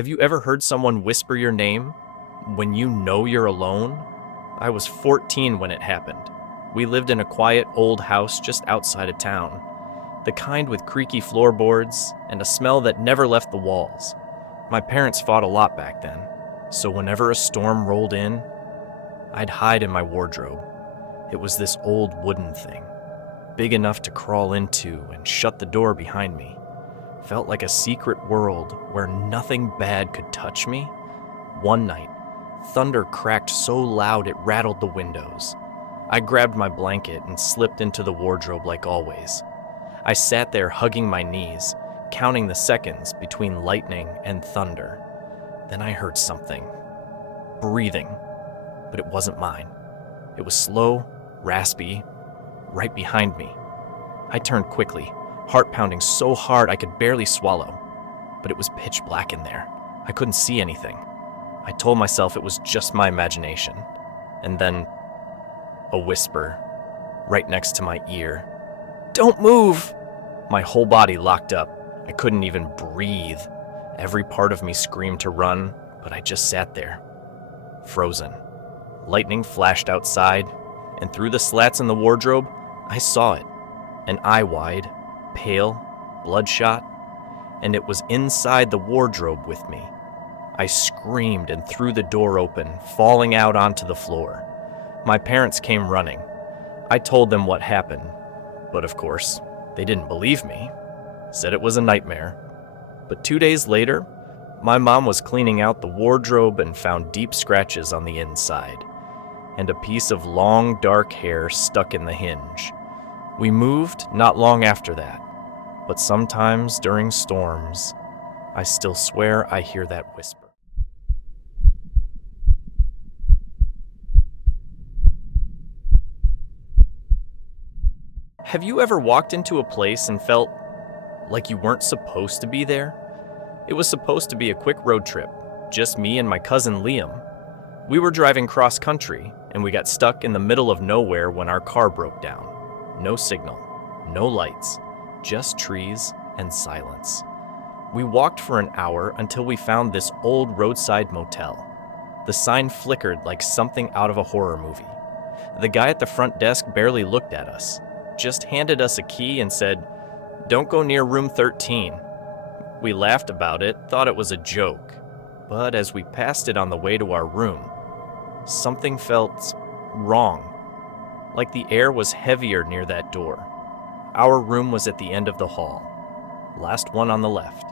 Have you ever heard someone whisper your name when you know you're alone? I was 14 when it happened. We lived in a quiet old house just outside of town, the kind with creaky floorboards and a smell that never left the walls. My parents fought a lot back then, so whenever a storm rolled in, I'd hide in my wardrobe. It was this old wooden thing, big enough to crawl into and shut the door behind me. Felt like a secret world where nothing bad could touch me. One night, thunder cracked so loud it rattled the windows. I grabbed my blanket and slipped into the wardrobe like always. I sat there hugging my knees, counting the seconds between lightning and thunder. Then I heard something. Breathing. But it wasn't mine. It was slow, raspy, right behind me. I turned quickly, heart pounding so hard I could barely swallow. But it was pitch black in there. I couldn't see anything. I told myself it was just my imagination. And then, a whisper, right next to my ear. "Don't move!" My whole body locked up. I couldn't even breathe. Every part of me screamed to run, but I just sat there, frozen. Lightning flashed outside, and through the slats in the wardrobe, I saw it. An eye wide, pale, bloodshot, and it was inside the wardrobe with me. I screamed and threw the door open, falling out onto the floor. My parents came running. I told them what happened, but of course, they didn't believe me. Said it was a nightmare. But 2 days later, my mom was cleaning out the wardrobe and found deep scratches on the inside, and a piece of long, dark hair stuck in the hinge. We moved not long after that, but sometimes during storms, I still swear I hear that whisper. Have you ever walked into a place and felt like you weren't supposed to be there? It was supposed to be a quick road trip, just me and my cousin Liam. We were driving cross country, and we got stuck in the middle of nowhere when our car broke down. No signal, no lights, just trees and silence. We walked for an hour until we found this old roadside motel. The sign flickered like something out of a horror movie. The guy at the front desk barely looked at us, just handed us a key and said, "Don't go near room 13. We laughed about it, thought it was a joke. But as we passed it on the way to our room, something felt wrong. Like the air was heavier near that door. Our room was at the end of the hall, last one on the left.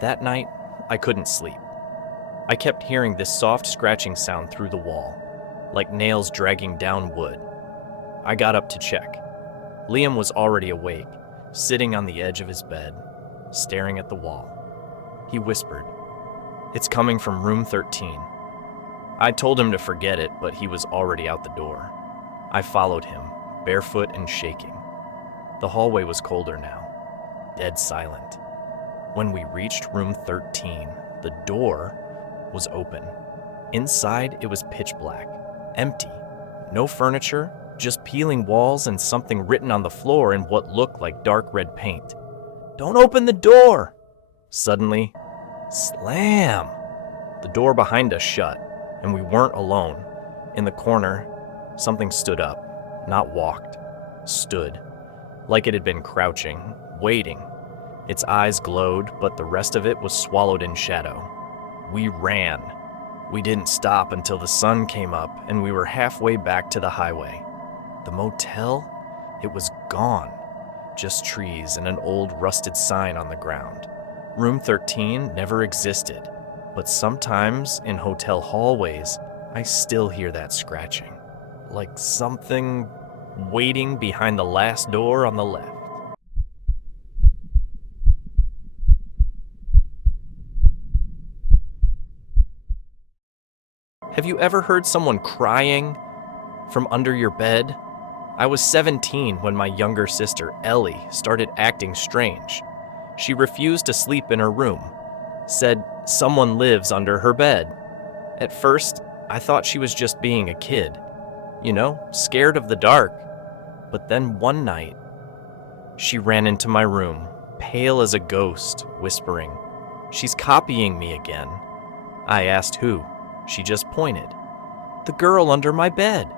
That night, I couldn't sleep. I kept hearing this soft scratching sound through the wall, like nails dragging down wood. I got up to check. Liam was already awake, sitting on the edge of his bed, staring at the wall. He whispered, "It's coming from room 13. I told him to forget it, but he was already out the door. I followed him, barefoot and shaking. The hallway was colder now, dead silent. When we reached room 13, the door was open. Inside, it was pitch black, empty, no furniture, just peeling walls and something written on the floor in what looked like dark red paint. 'Don't open the door!' Suddenly, slam! The door behind us shut, and we weren't alone. In the corner, something stood up, not walked, stood, like it had been crouching, waiting. Its eyes glowed, but the rest of it was swallowed in shadow. We ran. We didn't stop until the sun came up and we were halfway back to the highway. The motel? It was gone. Just trees and an old rusted sign on the ground. Room 13 never existed, but sometimes in hotel hallways, I still hear that scratching, like something waiting behind the last door on the left." Have you ever heard someone crying from under your bed? I was 17 when my younger sister, Ellie, started acting strange. She refused to sleep in her room, said someone lives under her bed. At first, I thought she was just being a kid, scared of the dark. But then one night, she ran into my room, pale as a ghost, whispering, She's copying me again. I asked who. She just pointed. The girl under my bed.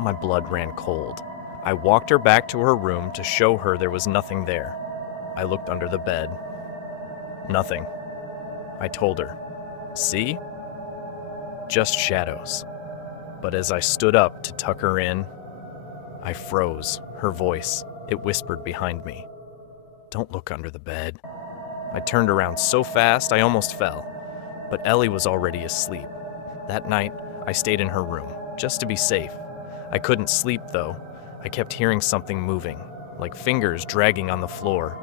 My blood ran cold. I walked her back to her room to show her there was nothing there. I looked under the bed. Nothing. I told her. See? Just shadows. But as I stood up to tuck her in, I froze. Her voice, it whispered behind me. Don't look under the bed. I turned around so fast I almost fell, but Ellie was already asleep. That night, I stayed in her room, just to be safe. I couldn't sleep, though. I kept hearing something moving, like fingers dragging on the floor.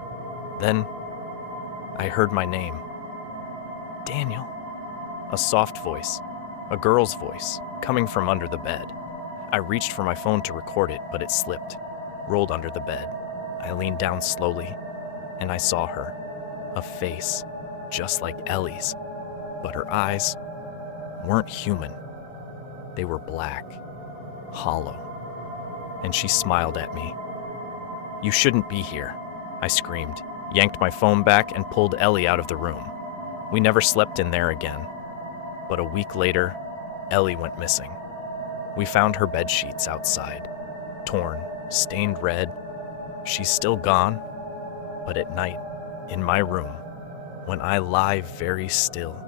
Then, I heard my name. Daniel. A soft voice, a girl's voice, coming from under the bed. I reached for my phone to record it, but it slipped, rolled under the bed. I leaned down slowly, and I saw her. A face, just like Ellie's, but her eyes weren't human. They were black, hollow, and she smiled at me. You shouldn't be here, I screamed, yanked my phone back, and pulled Ellie out of the room. We never slept in there again, but a week later, Ellie went missing. We found her bed sheets outside, torn, stained red. She's still gone, but at night, in my room, when I lie very still,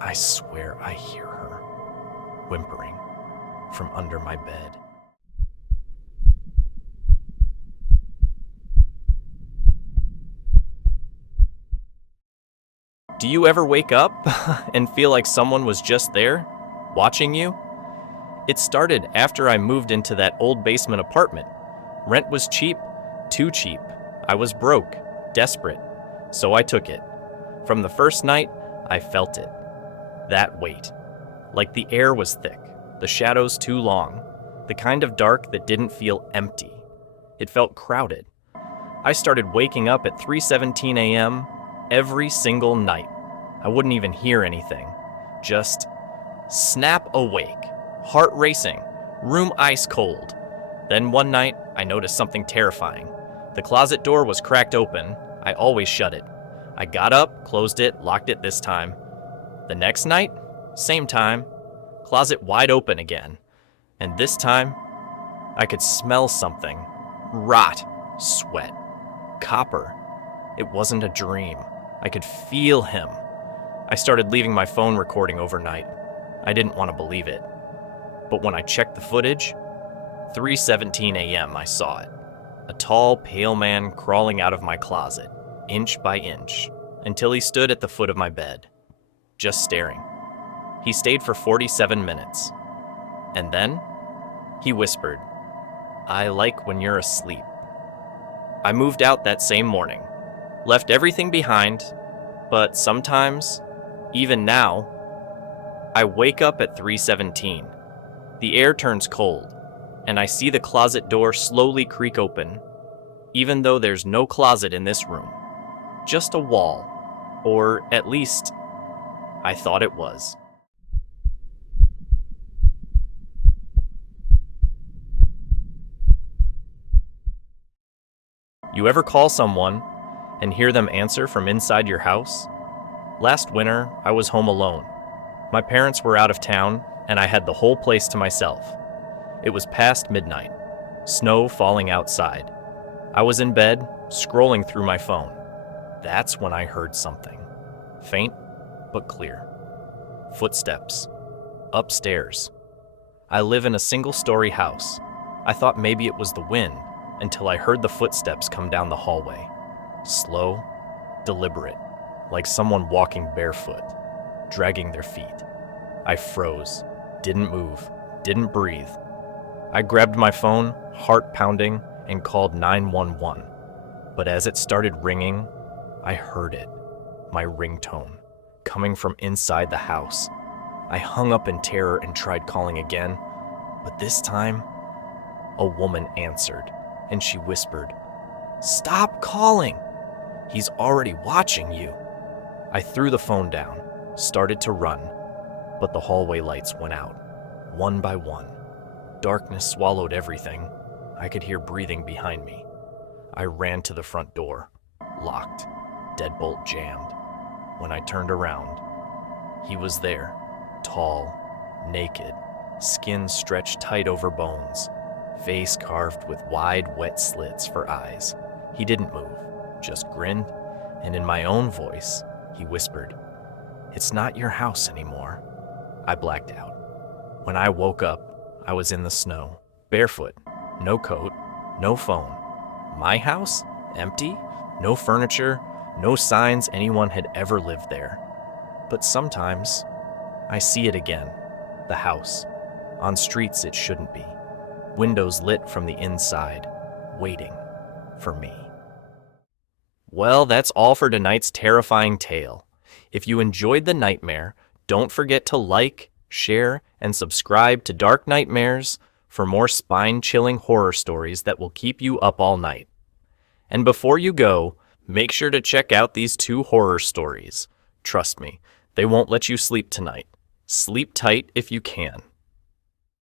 I swear I hear her whimpering from under my bed. Do you ever wake up and feel like someone was just there, watching you? It started after I moved into that old basement apartment. Rent was cheap, too cheap. I was broke, desperate, so I took it. From the first night, I felt it. That weight. Like the air was thick, the shadows too long, the kind of dark that didn't feel empty. It felt crowded. I started waking up at 3:17 a.m. every single night. I wouldn't even hear anything. Just snap awake, heart racing, room ice cold. Then one night, I noticed something terrifying. The closet door was cracked open. I always shut it. I got up, closed it, locked it this time. The next night, same time, closet wide open again. And this time, I could smell something. Rot, sweat, copper. It wasn't a dream. I could feel him. I started leaving my phone recording overnight. I didn't want to believe it. But when I checked the footage, 3:17 a.m. I saw it. A tall, pale man crawling out of my closet, inch by inch, until he stood at the foot of my bed, just staring. He stayed for 47 minutes. And then, he whispered, "I like when you're asleep." I moved out that same morning, left everything behind, but sometimes, even now, I wake up at 3:17. The air turns cold, and I see the closet door slowly creak open, even though there's no closet in this room. Just a wall, or at least, I thought it was. You ever call someone and hear them answer from inside your house? Last winter, I was home alone. My parents were out of town, and I had the whole place to myself. It was past midnight, snow falling outside. I was in bed, scrolling through my phone. That's when I heard something. Faint, but clear. Footsteps. Upstairs. I live in a single-story house. I thought maybe it was the wind, until I heard the footsteps come down the hallway. Slow, deliberate, like someone walking barefoot, dragging their feet. I froze, didn't move, didn't breathe. I grabbed my phone, heart pounding, and called 911. But as it started ringing, I heard it, my ringtone, coming from inside the house. I hung up in terror and tried calling again, but this time, a woman answered, and she whispered, "Stop calling! He's already watching you." I threw the phone down, started to run, but the hallway lights went out, one by one. Darkness swallowed everything. I could hear breathing behind me. I ran to the front door, locked, deadbolt jammed. When I turned around, he was there, tall, naked, skin stretched tight over bones, face carved with wide, wet slits for eyes. He didn't move, just grinned, and in my own voice, he whispered, "It's not your house anymore." I blacked out. When I woke up, I was in the snow, barefoot, no coat, no phone. My house? Empty? No furniture, no signs anyone had ever lived there. But sometimes, I see it again, the house, on streets it shouldn't be, windows lit from the inside, waiting for me. Well, that's all for tonight's terrifying tale. If you enjoyed the nightmare, don't forget to like, share, and subscribe to Dark Nightmares for more spine-chilling horror stories that will keep you up all night. And before you go, make sure to check out these 2 horror stories. Trust me, they won't let you sleep tonight. Sleep tight if you can.